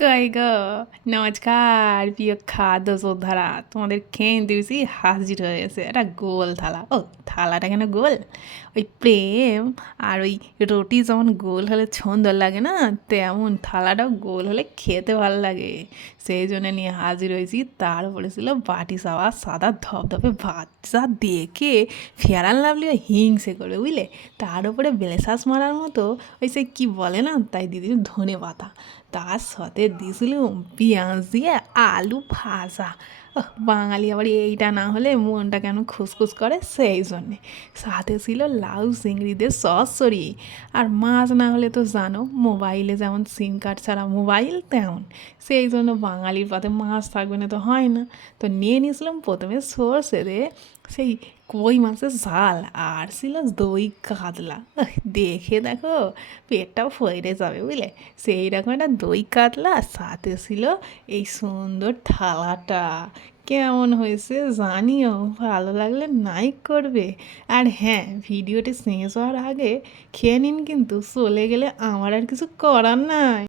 কই গো, নমস্কার প্রিয় খাদ্য যোদ্ধারা। তোমাদের খেয়ে দিয়েছি, হাজির হয়ে গেছে একটা গোল থালা। ও, থালাটা কেন গোল? ওই প্রেম আর ওই রুটি যেমন গোল হলে সুন্দর লাগে না, তেমন থালাটাও গোল হলে খেতে ভালো লাগে। সেই জন্য নিয়ে হাজির হয়েছি। তার উপরে ছিল বাটি চাওয়া সাদা ধপধপে ভাত, যা দেখে ফেয়ার অ্যান্ড লাভলি হিংসে করবে বুঝলে। তার উপরে বেলেসাস মারার মতো ওই সে কী বলে না, তাই দিদি ধনে পাতা। তার সাথে দিয়েছিলুম পেঁয়াজ দিয়ে আলু ভাজা। বাঙালি আবার এইটা না হলে মনটা কেন খুসখুস করে, সেই জন্যে। সাথে ছিল লাউ চিংড়ি দিয়ে সসরি। আর মাছ না হলে তো জানো, মোবাইলে যেমন সিম কার্ড ছাড়া মোবাইল তেমন, সেই জন্য বাঙালির পাতে মাছ থাকবে না তো হয় না। তো নিয়ে নিয়েছিলাম প্রথমে সর্ষে দিয়ে সেই কই মাছের ঝাল, আর ছিল দই কাতলা। দেখে দেখো পেটটাও ফইরে যাবে বুঝলে। সেই রকম একটা দই কাতলা, সাথে ছিল এই সুন্দর থালাটা। কেমন হয়েছে জানিও, ভালো লাগলে লাইক করবে। আর হ্যাঁ, ভিডিওটি শেষ হওয়ার আগে খেয়ে নিন, কিন্তু চলে গেলে আমার আর কিছু করার নাই।